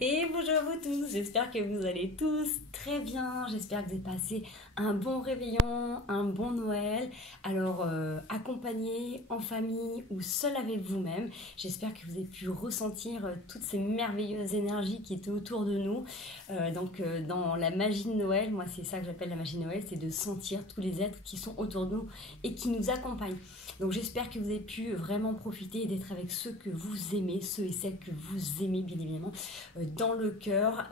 Et bonjour à vous tous, j'espère que vous allez tous très bien, j'espère que vous avez passé un bon réveillon, un bon Noël, alors accompagné, en famille ou seul avec vous-même, j'espère que vous avez pu ressentir toutes ces merveilleuses énergies qui étaient autour de nous. Dans la magie de Noël, moi c'est ça que j'appelle la magie de Noël, c'est de sentir tous les êtres qui sont autour de nous et qui nous accompagnent. Donc j'espère que vous avez pu vraiment profiter d'être avec ceux que vous aimez, ceux et celles que vous aimez bien évidemment, dans le cœur,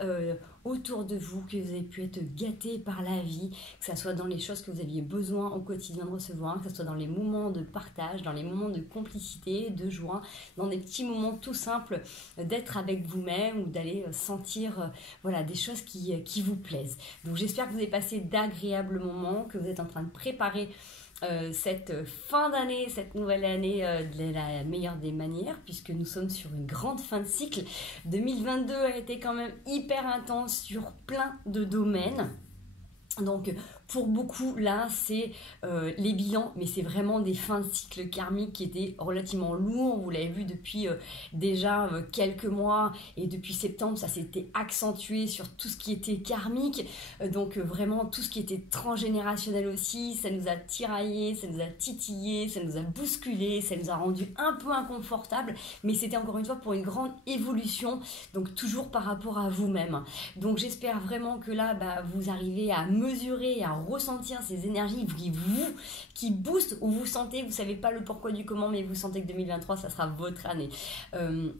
autour de vous, que vous avez pu être gâtés par la vie, que ce soit dans les choses que vous aviez besoin au quotidien de recevoir, que ce soit dans les moments de partage, dans les moments de complicité, de joie, dans des petits moments tout simples d'être avec vous-même ou d'aller sentir voilà, des choses qui vous plaisent. Donc j'espère que vous avez passé d'agréables moments, que vous êtes en train de préparer cette fin d'année, cette nouvelle année de la meilleure des manières, puisque nous sommes sur une grande fin de cycle. 2022 a été quand même hyper intense sur plein de domaines. Donc pour beaucoup là c'est les bilans, mais c'est vraiment des fins de cycle karmiques qui étaient relativement lourds. Vous l'avez vu depuis déjà quelques mois, et depuis septembre ça s'était accentué sur tout ce qui était karmique. Vraiment tout ce qui était transgénérationnel aussi, ça nous a tiraillé, ça nous a titillé, ça nous a bousculé, ça nous a rendu un peu inconfortable, mais c'était encore une fois pour une grande évolution, donc toujours par rapport à vous-même. Donc j'espère vraiment que là vous arrivez à mesurer, à ressentir ces énergies qui boostent, où vous sentez, vous savez pas le pourquoi du comment, mais vous sentez que 2023 ça sera votre année.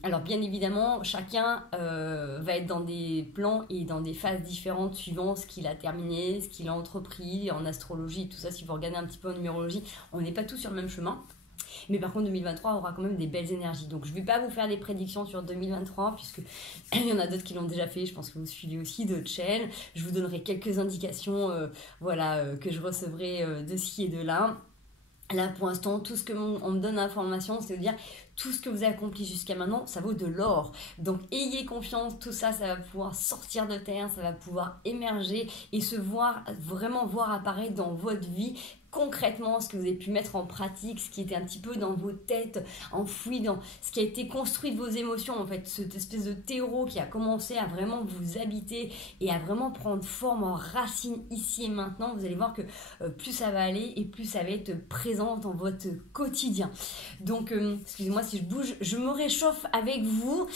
Alors bien évidemment chacun va être dans des plans et dans des phases différentes suivant ce qu'il a terminé, ce qu'il a entrepris en astrologie, tout ça. Si vous regardez un petit peu en numérologie, on n'est pas tous sur le même chemin. Mais par contre 2023 aura quand même des belles énergies. Donc je ne vais pas vous faire des prédictions sur 2023, puisque il y en a d'autres qui l'ont déjà fait. Je pense que vous suivez aussi d'autres chaînes. Je vous donnerai quelques indications que je recevrai de ci et de là. Là pour l'instant, tout ce que on me donne d'informations, c'est de dire tout ce que vous avez accompli jusqu'à maintenant, ça vaut de l'or. Donc ayez confiance, tout ça, ça va pouvoir sortir de terre, ça va pouvoir émerger et vraiment voir apparaître dans votre vie concrètement ce que vous avez pu mettre en pratique, ce qui était un petit peu dans vos têtes, enfoui dans ce qui a été construit de vos émotions, en fait, cette espèce de terreau qui a commencé à vraiment vous habiter et à vraiment prendre forme en racine ici et maintenant. Vous allez voir que plus ça va aller et plus ça va être présent dans votre quotidien. Donc, excusez-moi si je bouge, je me réchauffe avec vous,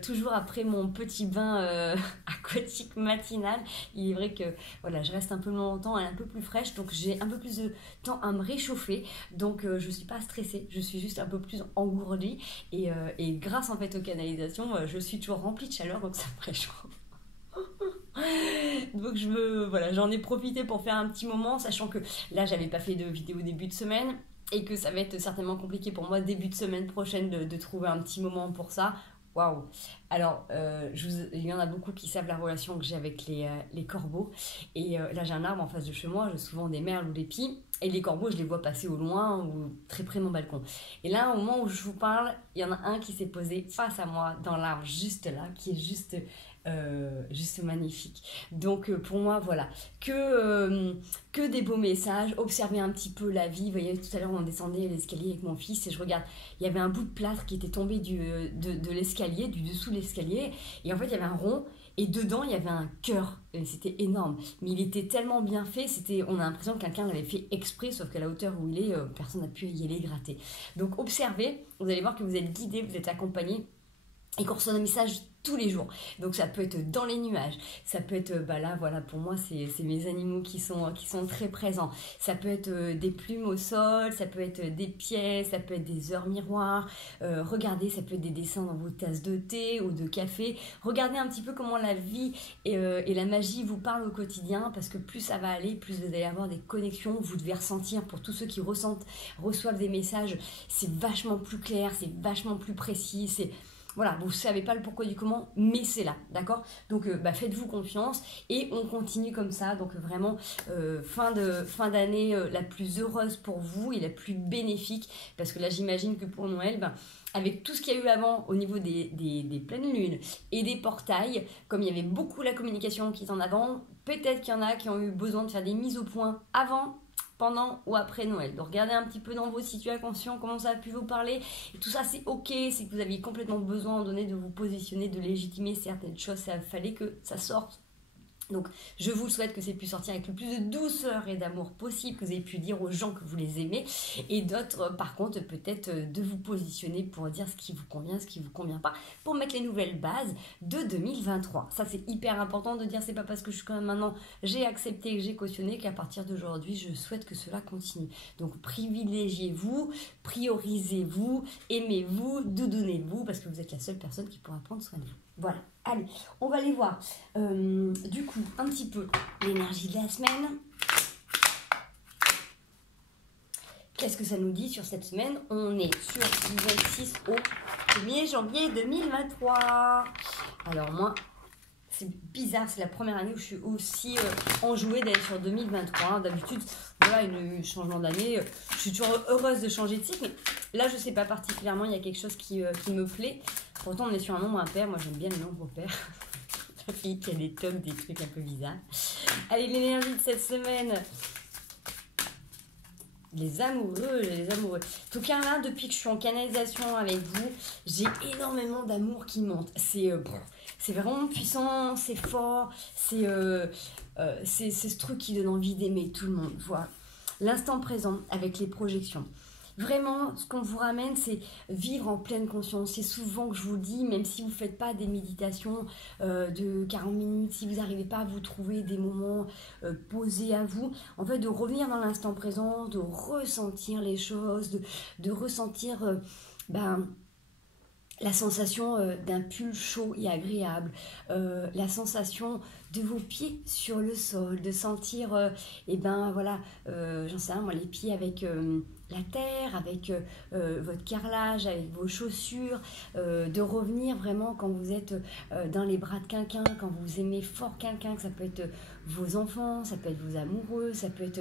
toujours après mon petit bain aquatique matinal. Il est vrai que voilà, je reste un peu longtemps, elle est un peu plus fraîche, donc j'ai un peu plus de temps à me réchauffer, donc je suis pas stressée, je suis juste un peu plus engourdie et grâce en fait aux canalisations, je suis toujours remplie de chaleur, donc ça me réchauffe. Donc j'en ai profité pour faire un petit moment, sachant que là j'avais pas fait de vidéo début de semaine et que ça va être certainement compliqué pour moi début de semaine prochaine de trouver un petit moment pour ça. Waouh! Alors, il y en a beaucoup qui savent la relation que j'ai avec les corbeaux. Et là, j'ai un arbre en face de chez moi, j'ai souvent des merles ou des pies. Et les corbeaux, je les vois passer au loin ou très près de mon balcon. Et là, au moment où je vous parle, il y en a un qui s'est posé face à moi dans l'arbre, juste là, qui est juste magnifique. Donc pour moi voilà, que des beaux messages. Observez un petit peu la vie. Vous voyez, tout à l'heure on descendait l'escalier avec mon fils et je regarde, il y avait un bout de plâtre qui était tombé de l'escalier, du dessous de l'escalier, et en fait il y avait un rond et dedans il y avait un cœur, et c'était énorme, mais il était tellement bien fait, on a l'impression que quelqu'un l'avait fait exprès, sauf qu'à la hauteur où il est, personne n'a pu y aller gratter. Donc observez, vous allez voir que vous êtes guidé, vous êtes accompagné et qu'on reçoit un message tous les jours. Donc ça peut être dans les nuages, ça peut être, là voilà, pour moi c'est mes animaux qui sont très présents, ça peut être des plumes au sol, ça peut être des pièces, ça peut être des heures miroirs, regardez, ça peut être des dessins dans vos tasses de thé ou de café. Regardez un petit peu comment la vie et la magie vous parlent au quotidien, parce que plus ça va aller, plus vous allez avoir des connexions, vous devez ressentir, pour tous ceux qui reçoivent des messages, c'est vachement plus clair, c'est vachement plus précis, voilà, vous ne savez pas le pourquoi du comment, mais c'est là, d'accord? Donc faites-vous confiance et on continue comme ça. Donc vraiment, fin d'année la plus heureuse pour vous et la plus bénéfique, parce que là j'imagine que pour Noël, avec tout ce qu'il y a eu avant au niveau des pleines lunes et des portails, comme il y avait beaucoup la communication qui est en avant, peut-être qu'il y en a qui ont eu besoin de faire des mises au point avant pendant ou après Noël. Donc regardez un petit peu dans vos situations comment ça a pu vous parler. Et tout ça c'est ok, c'est que vous aviez complètement besoin à un moment donné de vous positionner, de légitimer certaines choses, ça fallait que ça sorte. Donc je vous souhaite que c'est pu sortir avec le plus de douceur et d'amour possible, que vous ayez pu dire aux gens que vous les aimez, et d'autres par contre peut-être de vous positionner pour dire ce qui vous convient, ce qui vous convient pas, pour mettre les nouvelles bases de 2023. Ça c'est hyper important de dire, c'est pas parce que je suis quand même maintenant, j'ai accepté, que j'ai cautionné qu'à partir d'aujourd'hui je souhaite que cela continue. Donc privilégiez-vous, priorisez-vous, aimez-vous, doudounez-vous, parce que vous êtes la seule personne qui pourra prendre soin de vous. Voilà, allez, on va aller voir du coup un petit peu l'énergie de la semaine. Qu'est-ce que ça nous dit sur cette semaine? On est sur du 26 au 1er janvier 2023. Alors moi, c'est bizarre, c'est la première année où je suis aussi enjouée d'aller sur 2023. D'habitude, voilà, un changement d'année, je suis toujours heureuse de changer de cycle. Mais là, je ne sais pas particulièrement, il y a quelque chose qui me plaît. Pourtant, on est sur un nombre impair. Moi, j'aime bien les nombres pairs. La fille qui a des tocs, des trucs un peu bizarres. Allez, l'énergie de cette semaine. Les amoureux. En tout cas, là, depuis que je suis en canalisation avec vous, j'ai énormément d'amour qui monte. C'est vraiment puissant, c'est fort, c'est ce truc qui donne envie d'aimer tout le monde. Voilà. L'instant présent avec les projections. Vraiment, ce qu'on vous ramène, c'est vivre en pleine conscience. C'est souvent que je vous le dis, même si vous ne faites pas des méditations de 40 minutes, si vous n'arrivez pas à vous trouver des moments posés à vous, en fait, de revenir dans l'instant présent, de ressentir les choses, de ressentir la sensation d'un pull chaud et agréable, la sensation de vos pieds sur le sol, de sentir, j'en sais rien, moi, les pieds avec la terre, avec votre carrelage, avec vos chaussures, de revenir vraiment quand vous êtes dans les bras de quelqu'un, quand vous aimez fort quelqu'un, que ça peut être vos enfants, ça peut être vos amoureux, ça peut être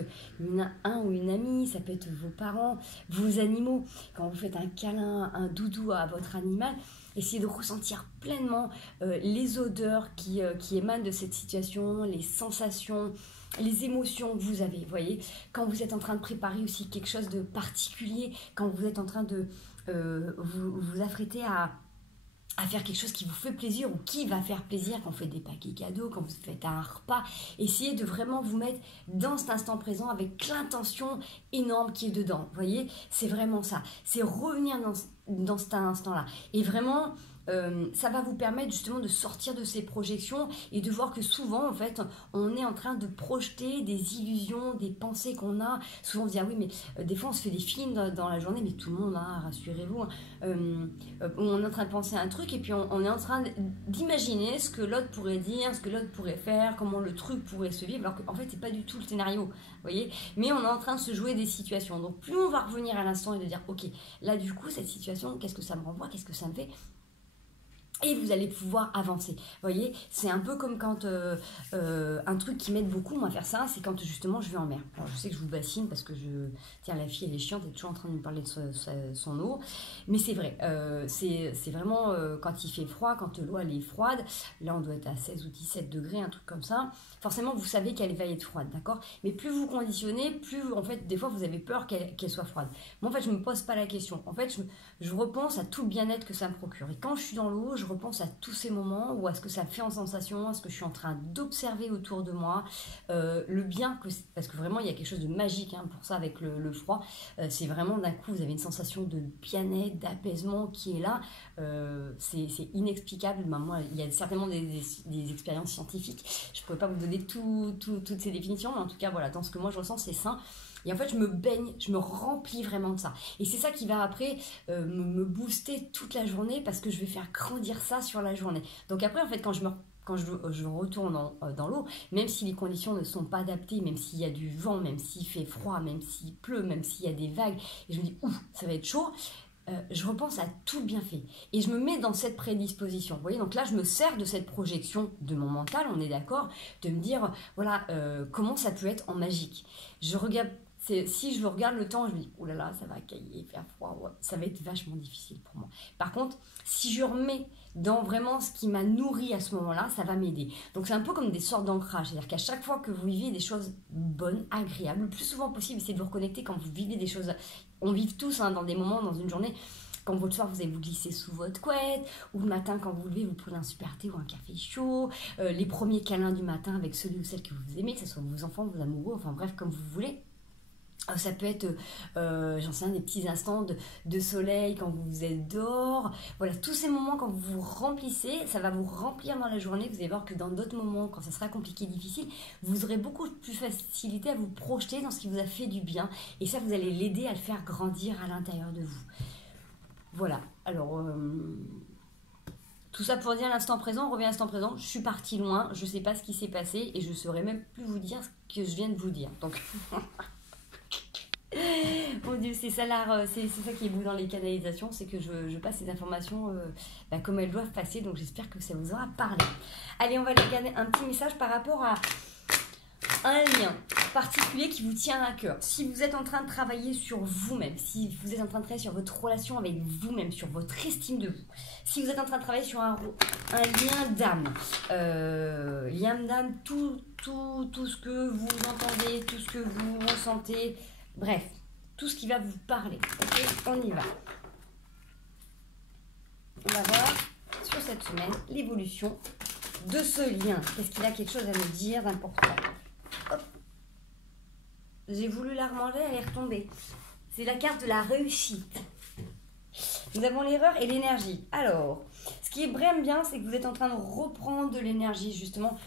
un ou une amie, ça peut être vos parents, vos animaux. Quand vous faites un câlin, un doudou à votre animal, essayez de ressentir pleinement les odeurs qui émanent de cette situation, les sensations, les émotions que vous avez, vous voyez, quand vous êtes en train de préparer aussi quelque chose de particulier, quand vous êtes en train de vous affréter à faire quelque chose qui vous fait plaisir ou qui va faire plaisir, quand vous faites des paquets cadeaux, quand vous faites un repas, essayez de vraiment vous mettre dans cet instant présent avec l'intention énorme qui est dedans, vous voyez, c'est vraiment ça, c'est revenir dans cet instant-là, et vraiment ça va vous permettre justement de sortir de ces projections et de voir que souvent en fait on est en train de projeter des illusions, des pensées qu'on a. Souvent on se dit ah oui mais des fois on se fait des films dans la journée, mais tout le monde, hein, rassurez-vous, on est en train de penser à un truc et puis on est en train d'imaginer ce que l'autre pourrait dire, ce que l'autre pourrait faire, comment le truc pourrait se vivre, alors qu'en fait c'est pas du tout le scénario, vous voyez, mais on est en train de se jouer des situations. Donc plus on va revenir à l'instant et de dire ok, là du coup cette situation, qu'est-ce que ça me renvoie, qu'est-ce que ça me fait, et vous allez pouvoir avancer. Vous voyez, c'est un peu comme quand un truc qui m'aide beaucoup moi à faire ça, c'est quand justement je vais en mer. Alors je sais que je vous bassine parce que tiens, la fille elle est chiante, elle est toujours en train de me parler de son eau, mais c'est vrai, c'est vraiment quand il fait froid, quand l'eau elle est froide, là on doit être à 16 ou 17 degrés, un truc comme ça, forcément vous savez qu'elle va être froide, d'accord, mais plus vous conditionnez, plus en fait des fois vous avez peur qu'elle soit froide. Moi en fait je me pose pas la question, en fait je repense à tout le bien-être que ça me procure, et quand je suis dans l'eau, je repense à tous ces moments ou à ce que ça fait en sensation, à ce que je suis en train d'observer autour de moi, le bien que parce que vraiment il y a quelque chose de magique pour ça avec le froid, c'est vraiment d'un coup vous avez une sensation de bien-être, d'apaisement qui est là, c'est inexplicable. Moi il y a certainement des expériences scientifiques, je ne pourrais pas vous donner toutes ces définitions, mais en tout cas voilà, dans ce que moi je ressens c'est ça. Et en fait, je me baigne, je me remplis vraiment de ça. Et c'est ça qui va après me booster toute la journée parce que je vais faire grandir ça sur la journée. Donc après, en fait, quand je retourne dans l'eau, même si les conditions ne sont pas adaptées, même s'il y a du vent, même s'il fait froid, même s'il pleut, même s'il y a des vagues, et je me dis, ouf, ça va être chaud, je repense à tout le bienfait. Et je me mets dans cette prédisposition. Vous voyez, donc là, je me sers de cette projection de mon mental, on est d'accord, de me dire, voilà, comment ça peut être en magique. Je regarde... Si je regarde le temps, je me dis, oulala, ça va cailler, faire froid, ouais, ça va être vachement difficile pour moi. Par contre, si je remets dans vraiment ce qui m'a nourri à ce moment-là, ça va m'aider. Donc c'est un peu comme des sortes d'ancrage, c'est-à-dire qu'à chaque fois que vous vivez des choses bonnes, agréables, le plus souvent possible, essayez de vous reconnecter quand vous vivez des choses, on vit tous dans des moments, dans une journée, quand le soir vous allez vous glisser sous votre couette, ou le matin quand vous vous levez, vous prenez un super thé ou un café chaud, les premiers câlins du matin avec celui ou celle que vous aimez, que ce soit vos enfants, vos amoureux, enfin bref, comme vous voulez. Ça peut être, j'en sais rien, des petits instants de soleil quand vous êtes dehors. Voilà, tous ces moments quand vous vous remplissez, ça va vous remplir dans la journée. Vous allez voir que dans d'autres moments, quand ça sera compliqué, difficile, vous aurez beaucoup plus facilité à vous projeter dans ce qui vous a fait du bien. Et ça, vous allez l'aider à le faire grandir à l'intérieur de vous. Voilà, alors... tout ça pour dire l'instant présent, on revient à l'instant présent, je suis partie loin, je ne sais pas ce qui s'est passé et je ne saurais même plus vous dire ce que je viens de vous dire. Donc... Mon Dieu, c'est ça l'art, c'est ça qui est beau dans les canalisations, c'est que je passe ces informations comme elles doivent passer, donc j'espère que ça vous aura parlé. Allez, on va regarder un petit message par rapport à un lien particulier qui vous tient à cœur. Si vous êtes en train de travailler sur vous-même, si vous êtes en train de travailler sur votre relation avec vous-même, sur votre estime de vous, si vous êtes en train de travailler sur un lien d'âme, tout ce que vous entendez, tout ce que vous ressentez, bref, tout ce qui va vous parler. Ok, on y va. On va voir sur cette semaine l'évolution de ce lien. Est-ce qu'il a quelque chose à nous dire d'important? Hop. J'ai voulu la remanger, elle est retombée. C'est la carte de la réussite. Nous avons l'erreur et l'énergie. Alors, ce qui est vraiment bien, c'est que vous êtes en train de reprendre de l'énergie, justement.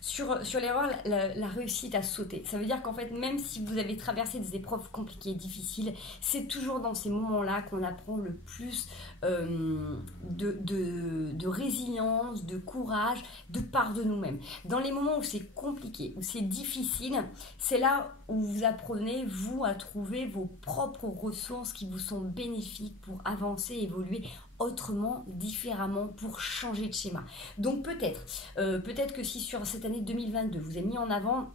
Sur l'erreur, la réussite à sauter. Ça veut dire qu'en fait, même si vous avez traversé des épreuves compliquées, difficiles, c'est toujours dans ces moments-là qu'on apprend le plus de résilience, de courage, de part de nous-mêmes. Dans les moments où c'est compliqué, où c'est difficile, c'est là où vous apprenez, vous, à trouver vos propres ressources qui vous sont bénéfiques pour avancer, évoluer autrement, différemment, pour changer de schéma. Donc peut-être que si sur cette année 2022, vous avez mis en avant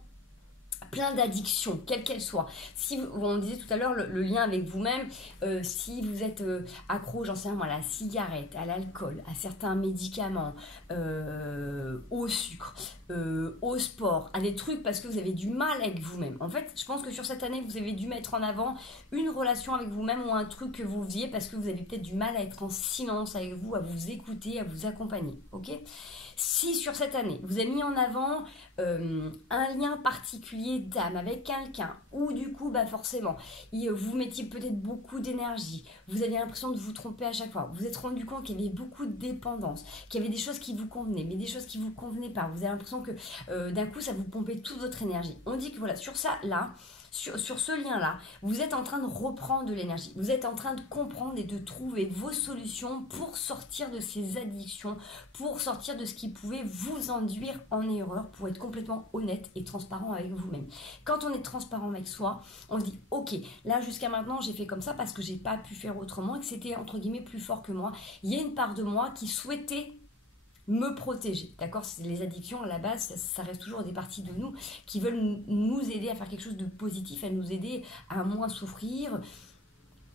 plein d'addictions, quelles qu'elles soient. Si on disait tout à l'heure le lien avec vous-même, si vous êtes accro, j'en sais rien moi, à la cigarette, à l'alcool, à certains médicaments, au sucre, au sport, à des trucs parce que vous avez du mal avec vous-même. En fait, je pense que sur cette année, vous avez dû mettre en avant une relation avec vous-même ou un truc que vous faisiez parce que vous avez peut-être du mal à être en silence avec vous, à vous écouter, à vous accompagner. Ok ? Si sur cette année, vous avez mis en avant un lien particulier d'âme avec quelqu'un, ou du coup, forcément, vous mettiez peut-être beaucoup d'énergie, vous avez l'impression de vous tromper à chaque fois, vous vous êtes rendu compte qu'il y avait beaucoup de dépendance, qu'il y avait des choses qui vous convenaient, mais des choses qui ne vous convenaient pas, vous avez l'impression que d'un coup, ça vous pompait toute votre énergie. On dit que voilà, sur ça, là, sur ce lien-là, vous êtes en train de reprendre de l'énergie. Vous êtes en train de comprendre et de trouver vos solutions pour sortir de ces addictions, pour sortir de ce qui pouvait vous induire en erreur, pour être complètement honnête et transparent avec vous-même. Quand on est transparent avec soi, on se dit « Ok, là jusqu'à maintenant, j'ai fait comme ça parce que j'ai pas pu faire autrement et que c'était entre guillemets plus fort que moi. Il y a une part de moi qui souhaitait me protéger, d'accord? Les addictions, à la base, ça reste toujours des parties de nous qui veulent nous aider à faire quelque chose de positif, à nous aider à moins souffrir,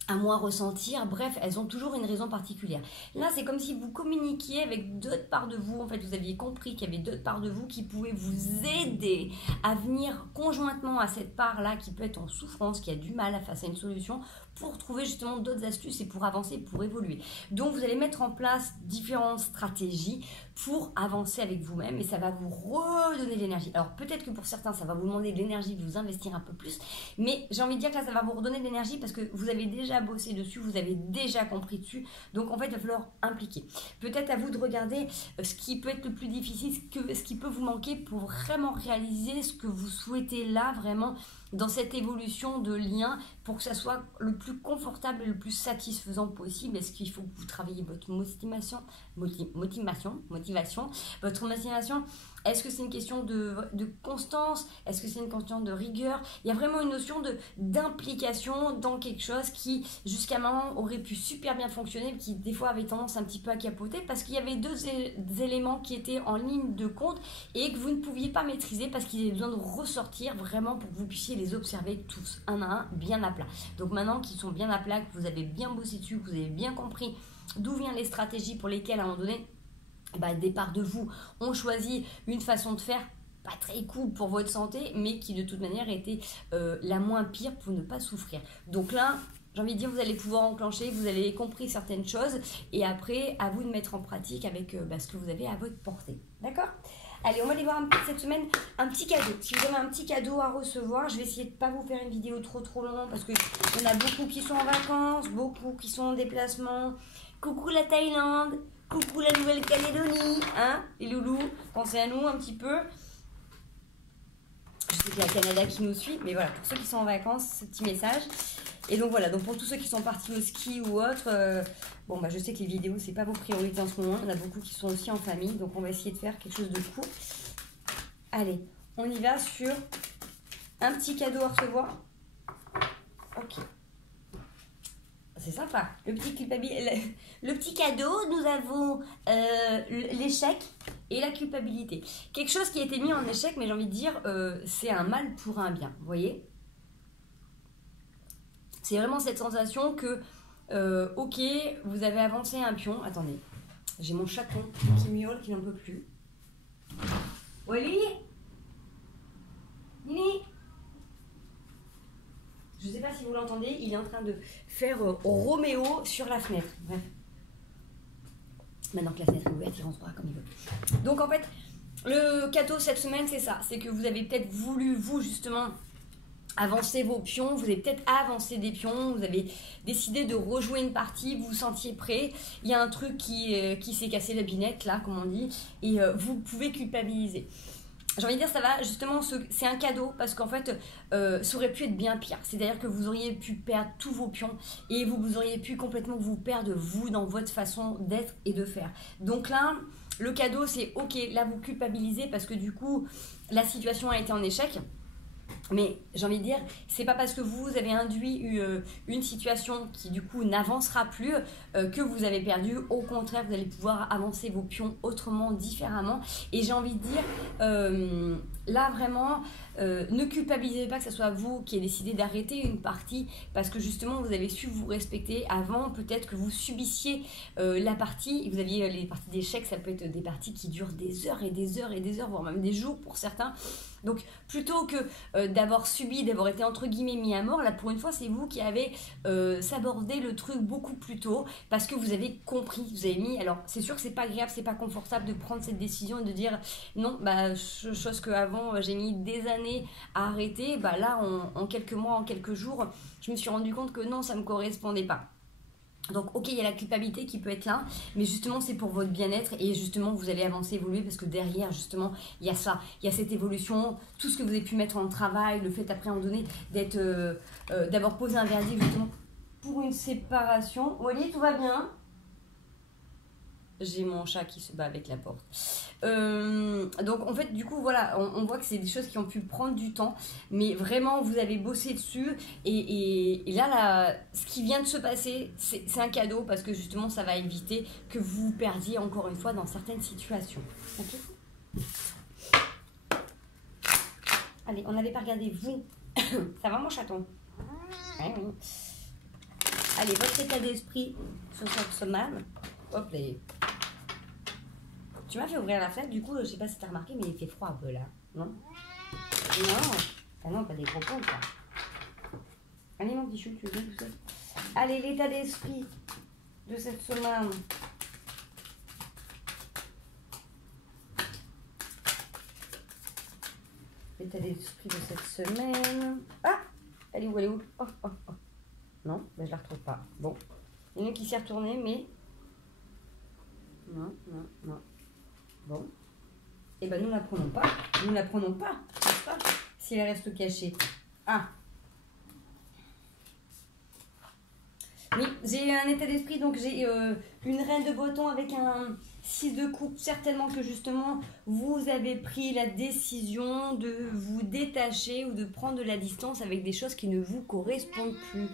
à moins ressentir, bref, elles ont toujours une raison particulière. Là, c'est comme si vous communiquiez avec d'autres parts de vous, en fait, vous aviez compris qu'il y avait d'autres parts de vous qui pouvaient vous aider à venir conjointement à cette part-là qui peut être en souffrance, qui a du mal face à une solution, pour trouver justement d'autres astuces et pour avancer, pour évoluer. Donc, vous allez mettre en place différentes stratégies pour avancer avec vous-même et ça va vous redonner de l'énergie. Alors, peut-être que pour certains, ça va vous demander de l'énergie, de vous investir un peu plus, mais j'ai envie de dire que là, ça va vous redonner de l'énergie parce que vous avez déjà bossé dessus, vous avez déjà compris dessus, donc en fait, il va falloir impliquer. Peut-être à vous de regarder ce qui peut être le plus difficile, ce qui peut vous manquer pour vraiment réaliser ce que vous souhaitez là, vraiment, dans cette évolution de lien pour que ça soit le plus confortable et le plus satisfaisant possible. Est-ce qu'il faut que vous travaillez votre motivation, votre motivation? Est-ce que c'est une question de constance? Est-ce que c'est une question de rigueur? Il y a vraiment une notion d'implication dans quelque chose qui, jusqu'à maintenant, aurait pu super bien fonctionner, qui des fois avait tendance un petit peu à capoter parce qu'il y avait deux éléments qui étaient en ligne de compte et que vous ne pouviez pas maîtriser parce qu'ils avaient besoin de ressortir vraiment pour que vous puissiez les observer tous, un à un, bien à plat. Donc maintenant qu'ils sont bien à plat, que vous avez bien bossé dessus, que vous avez bien compris d'où viennent les stratégies pour lesquelles à un moment donné, bah, des parts de vous ont choisi une façon de faire pas très cool pour votre santé, mais qui de toute manière était la moins pire pour ne pas souffrir. Donc là, j'ai envie de dire, vous allez pouvoir enclencher, vous avez compris certaines choses, et après, à vous de mettre en pratique avec ce que vous avez à votre portée. D'accord ? Allez, on va aller voir cette semaine un petit cadeau. Si vous avez un petit cadeau à recevoir, je vais essayer de ne pas vous faire une vidéo trop longue, parce qu'il y en a beaucoup qui sont en vacances, beaucoup qui sont en déplacement. Coucou la Thaïlande, coucou la Nouvelle-Calédonie, hein, les loulous, pensez à nous un petit peu. Je sais qu'il y a le Canada qui nous suit, mais voilà, pour ceux qui sont en vacances, ce petit message. Et donc voilà, donc pour tous ceux qui sont partis au ski ou autre, bon bah je sais que les vidéos c'est pas vos priorités en ce moment, il y en a beaucoup qui sont aussi en famille, donc on va essayer de faire quelque chose de court. Allez, on y va sur un petit cadeau à recevoir. Ok. C'est sympa. Le petit cadeau, nous avons l'échec et la culpabilité. Quelque chose qui a été mis en échec, mais j'ai envie de dire, c'est un mal pour un bien. Vous voyez ? C'est vraiment cette sensation que, ok, vous avez avancé un pion. Attendez, j'ai mon chaton qui miaule, qui n'en peut plus. Wally ? Nini ? Je ne sais pas si vous l'entendez, il est en train de faire Roméo sur la fenêtre. Bref. Maintenant que la fenêtre est ouverte, il rentrera comme il veut. Donc en fait, le cadeau cette semaine, c'est ça. C'est que vous avez peut-être voulu, vous justement, avancer vos pions. Vous avez peut-être avancé des pions. Vous avez décidé de rejouer une partie. Vous vous sentiez prêt. Il y a un truc qui s'est cassé la binette, là, comme on dit. Et vous pouvez culpabiliser. J'ai envie de dire, ça va, justement, c'est un cadeau parce qu'en fait, ça aurait pu être bien pire. C'est-à-dire que vous auriez pu perdre tous vos pions et vous auriez pu complètement vous perdre, vous, dans votre façon d'être et de faire. Donc là, le cadeau, c'est ok, là, vous culpabilisez parce que du coup, la situation a été en échec. Mais j'ai envie de dire, c'est pas parce que vous avez induit une situation qui du coup n'avancera plus que vous avez perdu. Au contraire, vous allez pouvoir avancer vos pions autrement, différemment. Et j'ai envie de dire, là vraiment, ne culpabilisez pas que ce soit vous qui ayez décidé d'arrêter une partie parce que justement vous avez su vous respecter. Avant, peut-être que vous subissiez la partie, vous aviez les parties d'échecs, ça peut être des parties qui durent des heures et des heures et des heures, voire même des jours pour certains. Donc plutôt que d'avoir subi, d'avoir été entre guillemets mis à mort, là pour une fois c'est vous qui avez sabordé le truc beaucoup plus tôt parce que vous avez compris, vous avez mis, alors c'est sûr que c'est pas agréable, c'est pas confortable de prendre cette décision et de dire non, bah chose que avant j'ai mis des années à arrêter, bah là en quelques mois, en quelques jours, je me suis rendu compte que non, ça me correspondait pas. Donc ok, il y a la culpabilité qui peut être là, mais justement c'est pour votre bien-être et justement vous allez avancer, évoluer parce que derrière justement il y a ça, il y a cette évolution, tout ce que vous avez pu mettre en travail, le fait après en donné d'être, d'avoir posé un verdict justement pour une séparation. Wally, tout va bien ? J'ai mon chat qui se bat avec la porte. Donc en fait du coup voilà, on voit que c'est des choses qui ont pu prendre du temps, mais vraiment vous avez bossé dessus et là, ce qui vient de se passer c'est un cadeau parce que justement ça va éviter que vous perdiez encore une fois dans certaines situations. Okay. Allez, on n'avait pas regardé vous. Ça va mon chaton? Oui. Allez, votre état d'esprit sur cette semaine. Hop là. Tu m'as fait ouvrir la fenêtre, du coup, je sais pas si tu as remarqué, mais il fait froid un peu là, non? Non. Ah non, pas des gros pompes, ça. Allez, mon petit chou, tu veux bien tout seul? Allez, l'état d'esprit de cette semaine. L'état d'esprit de cette semaine. Ah! Elle est où? Oh. Non, ben, je la retrouve pas. Bon. Il y en a une qui s'est retournée, mais... Non. Bon. Et ben nous la prenons pas. Nous la prenons pas, n'est-ce pas? Si elle reste cachée. Ah. Oui, j'ai un état d'esprit, donc j'ai une reine de bâton avec un 6 de coupe. Certainement que justement, vous avez pris la décision de vous détacher ou de prendre de la distance avec des choses qui ne vous correspondent plus.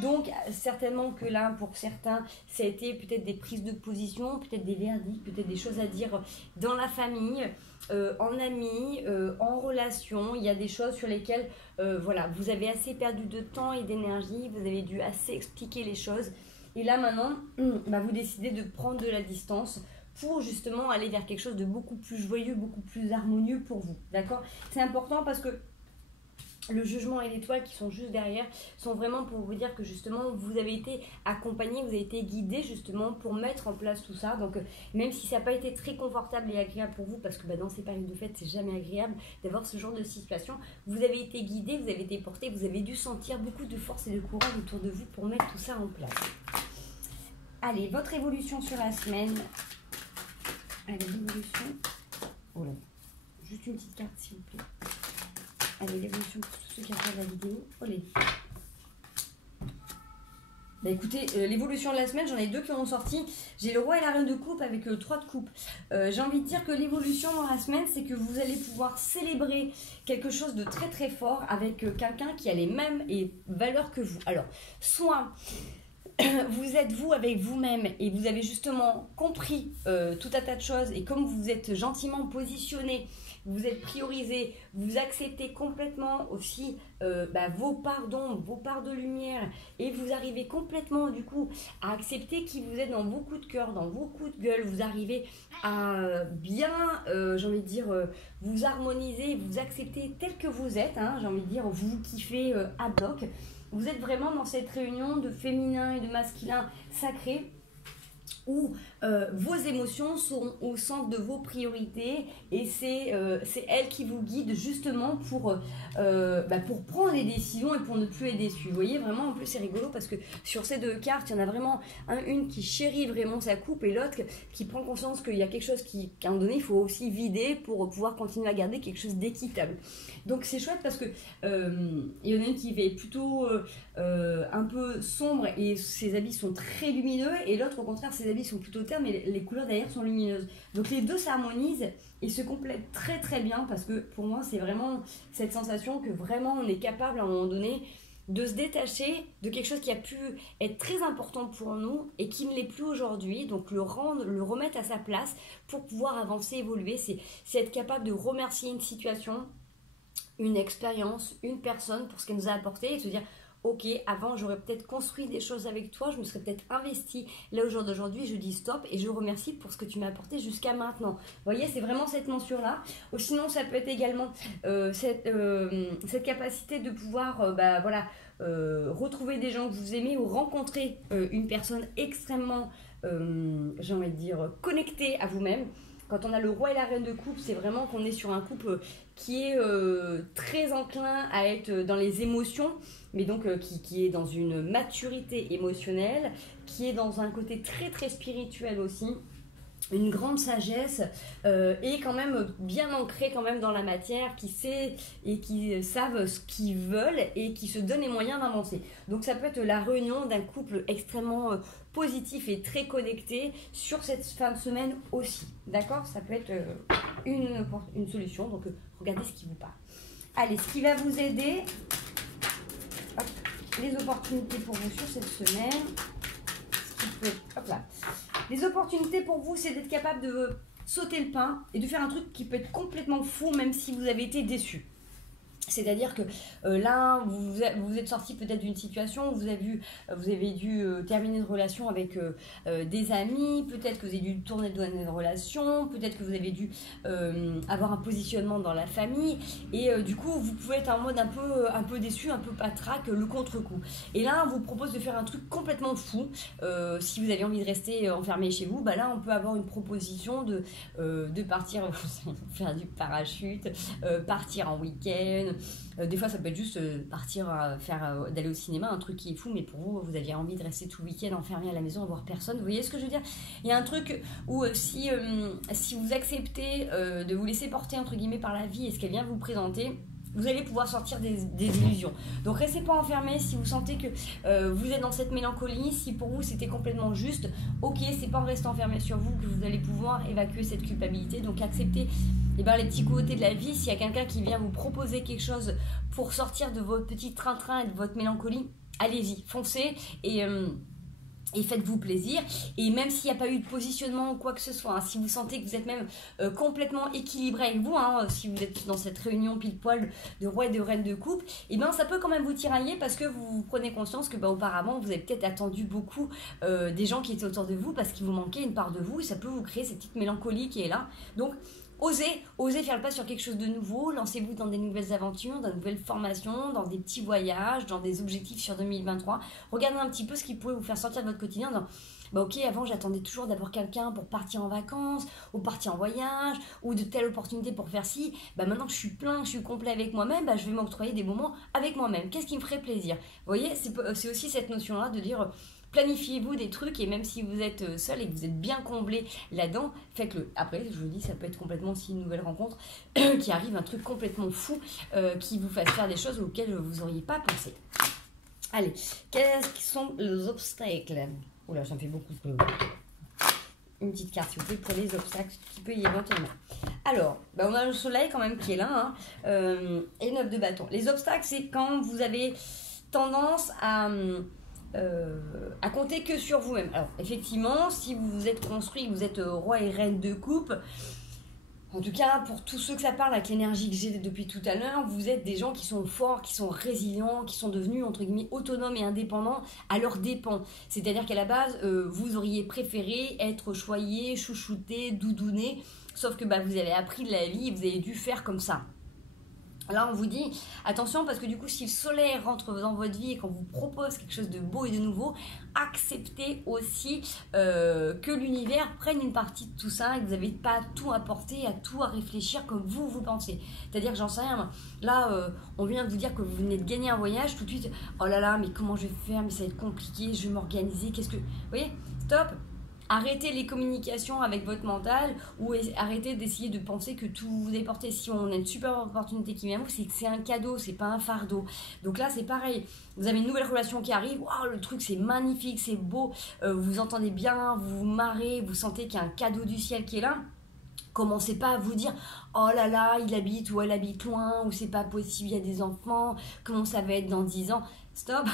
Donc, certainement que là, pour certains, ça a été peut-être des prises de position, peut-être des verdicts, peut-être des choses à dire dans la famille, en amis, en relation. Il y a des choses sur lesquelles, voilà, vous avez assez perdu de temps et d'énergie, vous avez dû assez expliquer les choses. Et là maintenant, vous décidez de prendre de la distance pour justement aller vers quelque chose de beaucoup plus joyeux, beaucoup plus harmonieux pour vous. D'accord? C'est important parce que le jugement et l'étoile qui sont juste derrière sont vraiment pour vous dire que justement vous avez été accompagné, vous avez été guidé justement pour mettre en place tout ça. Donc même si ça n'a pas été très confortable et agréable pour vous, parce que dans ces périodes de fête c'est jamais agréable d'avoir ce genre de situation, vous avez été guidé, vous avez été porté, vous avez dû sentir beaucoup de force et de courage autour de vous pour mettre tout ça en place. Allez, votre évolution sur la semaine. Allez, l'évolution. Oh là, juste une petite carte s'il vous plaît. Allez, l'évolution pour tous ceux qui regardent la vidéo. Olé. Écoutez, l'évolution de la semaine, j'en ai 2 qui ont sorti. J'ai le roi et la reine de coupe avec le 3 de coupe. J'ai envie de dire que l'évolution dans la semaine, c'est que vous allez pouvoir célébrer quelque chose de très très fort avec quelqu'un qui a les mêmes valeurs que vous. Alors, soit vous êtes vous avec vous-même et vous avez justement compris tout un tas de choses, et comme vous êtes gentiment positionné, vous êtes priorisé, vous acceptez complètement aussi vos parts d'ombre, vos parts de lumière, et vous arrivez complètement du coup à accepter qui vous êtes dans vos coups de cœur, dans vos coups de gueule. Vous arrivez à bien, j'ai envie de dire, vous harmoniser, vous accepter tel que vous êtes, hein, j'ai envie de dire, vous kiffez à bloc. Vous êtes vraiment dans cette réunion de féminin et de masculin sacré, où vos émotions sont au centre de vos priorités, et c'est elles qui vous guident justement pour prendre les décisions et pour ne plus être déçu. Vous voyez, vraiment, en plus c'est rigolo parce que sur ces 2 cartes, il y en a vraiment une qui chérit vraiment sa coupe et l'autre qui prend conscience qu'il y a quelque chose qu'à un moment donné il faut aussi vider pour pouvoir continuer à garder quelque chose d'équitable. Donc c'est chouette parce que il y en a une qui est plutôt un peu sombre et ses habits sont très lumineux, et l'autre au contraire ses habits sont plutôt ternes mais les couleurs derrière sont lumineuses. Donc les deux s'harmonisent et se complètent très très bien, parce que pour moi c'est vraiment cette sensation que vraiment on est capable à un moment donné de se détacher de quelque chose qui a pu être très important pour nous et qui ne l'est plus aujourd'hui, donc le remettre à sa place pour pouvoir avancer, évoluer. C'est être capable de remercier une situation, une expérience, une personne pour ce qu'elle nous a apporté, et se dire ok, avant j'aurais peut-être construit des choses avec toi, je me serais peut-être investi. Là au jour d'aujourd'hui, je dis stop et je remercie pour ce que tu m'as apporté jusqu'à maintenant. Vous voyez, c'est vraiment cette mention-là. Ou sinon, ça peut être également cette capacité de pouvoir retrouver des gens que vous aimez, ou rencontrer une personne extrêmement, j'ai envie de dire, connectée à vous-même. Quand on a le roi et la reine de coupe, c'est vraiment qu'on est sur un couple qui est très enclin à être dans les émotions, mais donc qui est dans une maturité émotionnelle, qui est dans un côté très très spirituel aussi, une grande sagesse, et quand même bien ancré quand même dans la matière, qui sait et qui savent ce qu'ils veulent et qui se donnent les moyens d'avancer. Donc ça peut être la réunion d'un couple extrêmement positif et très connecté sur cette fin de semaine aussi. D'accord? Ça peut être une solution, donc regardez ce qui vous parle. Allez, ce qui va vous aider, hop, les opportunités pour vous sur cette semaine. Hop là. Les opportunités pour vous, c'est d'être capable de sauter le pas et de faire un truc qui peut être complètement fou, même si vous avez été déçu. C'est-à-dire que là, vous êtes sorti peut-être d'une situation où vous avez dû terminer une relation avec des amis, peut-être que vous avez dû tourner de une relation, peut-être que vous avez dû avoir un positionnement dans la famille, et du coup, vous pouvez être en mode un peu déçu, un peu patraque, le contre-coup. Et là, on vous propose de faire un truc complètement fou. Si vous avez envie de rester enfermé chez vous, là, on peut avoir une proposition de partir faire du parachute, partir en week-end. Des fois ça peut être juste partir d'aller au cinéma, un truc qui est fou, mais pour vous, vous aviez envie de rester tout le week-end enfermé à la maison à voir personne. Vous voyez ce que je veux dire? Il y a un truc où si vous acceptez de vous laisser porter entre guillemets par la vie et ce qu'elle vient vous présenter, vous allez pouvoir sortir des illusions. Donc restez pas enfermés si vous sentez que vous êtes dans cette mélancolie. Si pour vous c'était complètement juste, ok, c'est pas en restant enfermé sur vous que vous allez pouvoir évacuer cette culpabilité. Donc acceptez les petits côtés de la vie. S'il y a quelqu'un qui vient vous proposer quelque chose pour sortir de votre petit train-train et de votre mélancolie, allez-y, foncez, Et faites-vous plaisir, et même s'il n'y a pas eu de positionnement ou quoi que ce soit, hein, si vous sentez que vous êtes même complètement équilibré avec vous, hein, si vous êtes dans cette réunion pile poil de roi et de reine de coupe, et ben ça peut quand même vous tirailler parce que vous prenez conscience que auparavant vous avez peut-être attendu beaucoup des gens qui étaient autour de vous parce qu'il vous manquait une part de vous, et ça peut vous créer cette petite mélancolie qui est là. Donc osez faire le pas sur quelque chose de nouveau, lancez-vous dans des nouvelles aventures, dans de nouvelles formations, dans des petits voyages, dans des objectifs sur 2023. Regardez un petit peu ce qui pourrait vous faire sortir de votre quotidien dans ok, avant j'attendais toujours d'avoir quelqu'un pour partir en vacances, ou partir en voyage, ou de telle opportunité pour faire ci. Maintenant que je suis plein, que je suis complet avec moi-même, je vais m'octroyer des moments avec moi-même. Qu'est-ce qui me ferait plaisir? Vous voyez, c'est aussi cette notion-là de dire... Planifiez-vous des trucs, et même si vous êtes seul et que vous êtes bien comblé là-dedans, faites-le. Après, je vous dis, ça peut être complètement aussi une nouvelle rencontre qui arrive, un truc complètement fou qui vous fasse faire des choses auxquelles vous n'auriez pas pensé. Allez, quels sont les obstacles? Oula, j'en fais beaucoup. Une petite carte, s'il vous plaît, prenez les obstacles qui peut y éventuellement. Alors, on a le soleil quand même qui est là, hein, et 9 de bâton. Les obstacles, c'est quand vous avez tendance à compter que sur vous-même. Alors, effectivement, si vous vous êtes construit, vous êtes roi et reine de coupe, en tout cas, pour tous ceux que ça parle avec l'énergie que j'ai depuis tout à l'heure, vous êtes des gens qui sont forts, qui sont résilients, qui sont devenus, entre guillemets, autonomes et indépendants à leurs dépens. C'est-à-dire qu'à la base, vous auriez préféré être choyé, chouchouté, doudouné, sauf que vous avez appris de la vie et vous avez dû faire comme ça. Là, on vous dit, attention, parce que du coup, si le soleil rentre dans votre vie et qu'on vous propose quelque chose de beau et de nouveau, acceptez aussi que l'univers prenne une partie de tout ça et que vous n'avez pas tout à porter, à réfléchir comme vous pensez. C'est-à-dire que j'en sais rien, là, on vient de vous dire que vous venez de gagner un voyage, tout de suite, oh là là, mais comment je vais faire, mais ça va être compliqué, je vais m'organiser, qu'est-ce que... Vous voyez, stop. Arrêtez les communications avec votre mental, ou arrêtez d'essayer de penser que tout vous est porté. Si on a une super opportunité qui vient à vous, c'est que c'est un cadeau, c'est pas un fardeau. Donc là, c'est pareil. Vous avez une nouvelle relation qui arrive, waouh, le truc c'est magnifique, c'est beau, vous vous entendez bien, vous vous marrez, vous sentez qu'il y a un cadeau du ciel qui est là. Commencez pas à vous dire oh là là, il habite ou elle habite loin, ou c'est pas possible, il y a des enfants, comment ça va être dans 10 ans. Stop.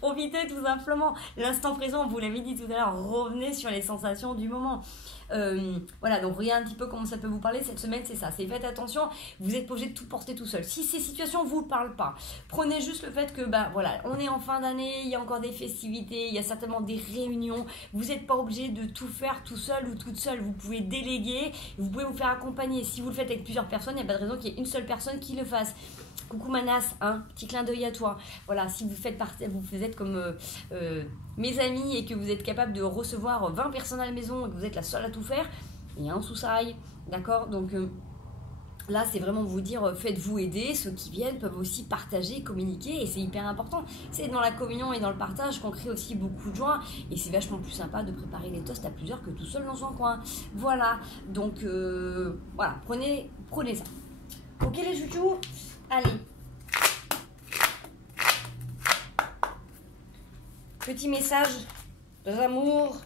Profitez tout simplement. L'instant présent, vous l'avez dit tout à l'heure, revenez sur les sensations du moment. Voilà, donc regardez un petit peu comment ça peut vous parler cette semaine, c'est ça. C'est faites attention, vous êtes pas obligé de tout porter tout seul. Si ces situations vous parlent pas, prenez juste le fait que, voilà, on est en fin d'année, il y a encore des festivités, il y a certainement des réunions. Vous n'êtes pas obligé de tout faire tout seul ou toute seule. Vous pouvez déléguer, vous pouvez vous faire accompagner. Si vous le faites avec plusieurs personnes, il n'y a pas de raison qu'il y ait une seule personne qui le fasse. Coucou Manas, hein, petit clin d'œil à toi. Voilà, si vous êtes comme mes amis et que vous êtes capable de recevoir 20 personnes à la maison et que vous êtes la seule à tout faire, il y a un sous-sail, d'accord? Donc là, c'est vraiment vous dire, faites-vous aider. Ceux qui viennent peuvent aussi partager, communiquer, et c'est hyper important. C'est dans la communion et dans le partage qu'on crée aussi beaucoup de joie, et c'est vachement plus sympa de préparer les toasts à plusieurs que tout seul dans son coin. Voilà, donc voilà, prenez ça. Ok les chouchous, allez. Petit message d'amour.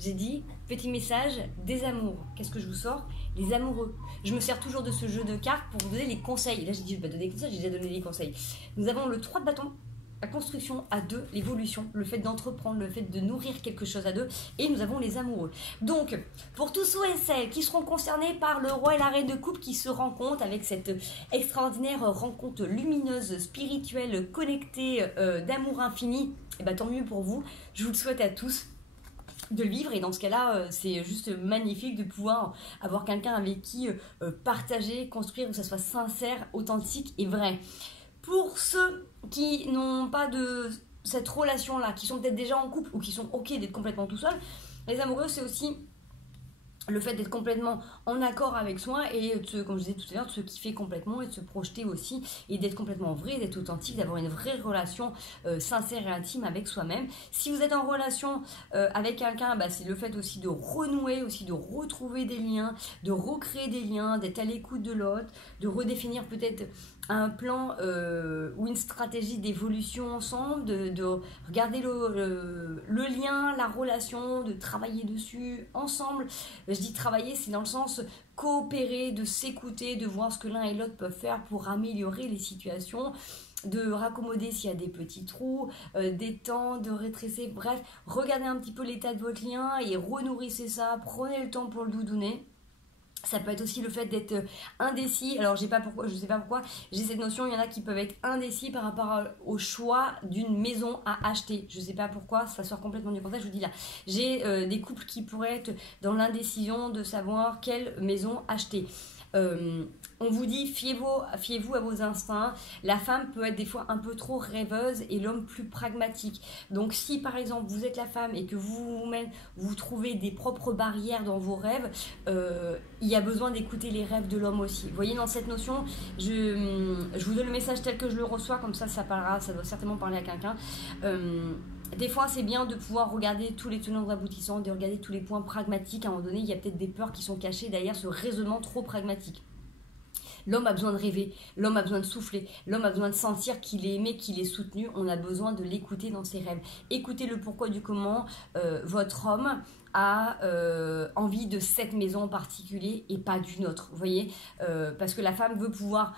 J'ai dit petit message des amours. Qu'est-ce que je vous sors? Les amoureux. Je me sers toujours de ce jeu de cartes pour vous donner les conseils. Là, j'ai dit je vais donner des conseils, j'ai déjà donné des conseils. Nous avons le 3 de bâton. La construction à deux, l'évolution, le fait d'entreprendre, le fait de nourrir quelque chose à deux, et nous avons les amoureux. Donc, pour tous ceux et celles qui seront concernés par le roi et la reine de coupe qui se rencontrent avec cette extraordinaire rencontre lumineuse, spirituelle, connectée, d'amour infini, et tant mieux pour vous. Je vous le souhaite à tous de le vivre, et dans ce cas-là, c'est juste magnifique de pouvoir avoir quelqu'un avec qui partager, construire, où ça soit sincère, authentique et vrai. Pour ceux qui n'ont pas de cette relation-là, qui sont peut-être déjà en couple ou qui sont ok d'être complètement tout seuls, les amoureux, c'est aussi le fait d'être complètement en accord avec soi et, comme je disais tout à l'heure, de se kiffer complètement et de se projeter aussi et d'être complètement vrai, d'être authentique, d'avoir une vraie relation sincère et intime avec soi-même. Si vous êtes en relation avec quelqu'un, c'est le fait aussi de renouer, aussi de retrouver des liens, de recréer des liens, d'être à l'écoute de l'autre, de redéfinir peut-être un plan ou une stratégie d'évolution ensemble, de regarder le lien, la relation, de travailler dessus ensemble. Je dis travailler, c'est dans le sens coopérer, de s'écouter, de voir ce que l'un et l'autre peuvent faire pour améliorer les situations. de raccommoder s'il y a des petits trous, d'étendre, de rétrécir, bref, regardez un petit peu l'état de votre lien et renourrissez ça, prenez le temps pour le doudouner. Ça peut être aussi le fait d'être indécis. Alors, je sais pas pourquoi, j'ai cette notion. Il y en a qui peuvent être indécis par rapport au choix d'une maison à acheter. Je sais pas pourquoi, ça sort complètement du contexte. Je vous dis là, j'ai des couples qui pourraient être dans l'indécision de savoir quelle maison acheter. On vous dit, fiez-vous à vos instincts. La femme peut être des fois un peu trop rêveuse et l'homme plus pragmatique. Donc si par exemple vous êtes la femme et que vous trouvez des propres barrières dans vos rêves, il y a besoin d'écouter les rêves de l'homme aussi. Vous voyez, dans cette notion, je vous donne le message tel que je le reçois, comme ça parlera, ça doit certainement parler à quelqu'un. Des fois, c'est bien de pouvoir regarder tous les tenants aboutissants, de regarder tous les points pragmatiques. À un moment donné, il y a peut-être des peurs qui sont cachées derrière ce raisonnement trop pragmatique. L'homme a besoin de rêver, l'homme a besoin de souffler, l'homme a besoin de sentir qu'il est aimé, qu'il est soutenu. On a besoin de l'écouter dans ses rêves. Écoutez le pourquoi du comment. Votre homme a envie de cette maison en particulier et pas d'une autre. Vous voyez, parce que la femme veut pouvoir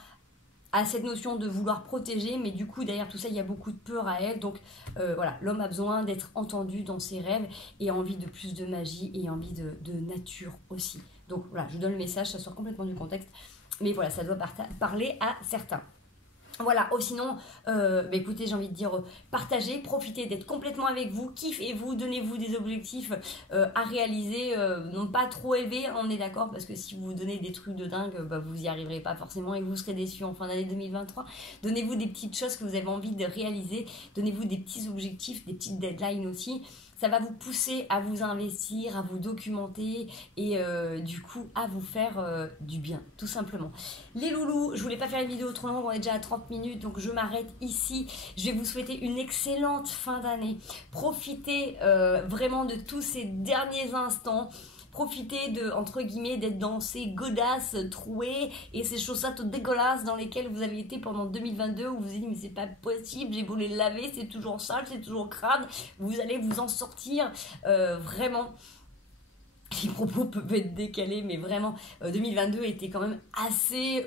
à cette notion de vouloir protéger, mais du coup derrière tout ça il y a beaucoup de peur à elle, donc voilà, l'homme a besoin d'être entendu dans ses rêves et envie de plus de magie et envie de nature aussi. Donc voilà, je donne le message, ça sort complètement du contexte, mais voilà, ça doit parler à certains. Voilà, sinon, écoutez, j'ai envie de dire, partagez, profitez d'être complètement avec vous, kiffez-vous, donnez-vous des objectifs à réaliser, non pas trop élevés, on est d'accord, parce que si vous vous donnez des trucs de dingue, vous n'y arriverez pas forcément et vous serez déçus en fin d'année 2023. Donnez-vous des petites choses que vous avez envie de réaliser, donnez-vous des petits objectifs, des petites deadlines aussi. Ça va vous pousser à vous investir, à vous documenter et du coup à vous faire du bien, tout simplement. Les loulous, je voulais pas faire une vidéo trop longue, on est déjà à 30 minutes, donc je m'arrête ici. Je vais vous souhaiter une excellente fin d'année. Profitez vraiment de tous ces derniers instants. Profitez de, entre guillemets, d'être dans ces godasses trouées et ces chaussettes dégueulasses dans lesquelles vous avez été pendant 2022 où vous vous avez dit mais c'est pas possible, j'ai beau les laver, c'est toujours sale, c'est toujours crade. Vous allez vous en sortir vraiment. Les propos peuvent être décalés, mais vraiment, 2022 était quand même assez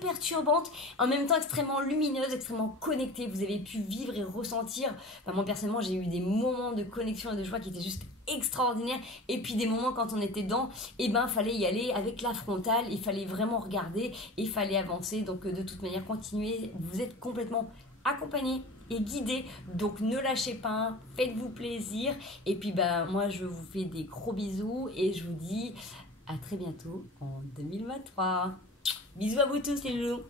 perturbante, en même temps extrêmement lumineuse, extrêmement connectée. Vous avez pu vivre et ressentir. Enfin, moi, personnellement, j'ai eu des moments de connexion et de joie qui étaient juste extraordinaires. Et puis des moments quand on était dedans, fallait y aller avec la frontale, il fallait vraiment regarder, il fallait avancer. Donc, de toute manière, continuez. Vous êtes complètement accompagné et guidé, donc ne lâchez pas, faites-vous plaisir et puis moi je vous fais des gros bisous et je vous dis à très bientôt en 2023. Bisous à vous tous les loulous.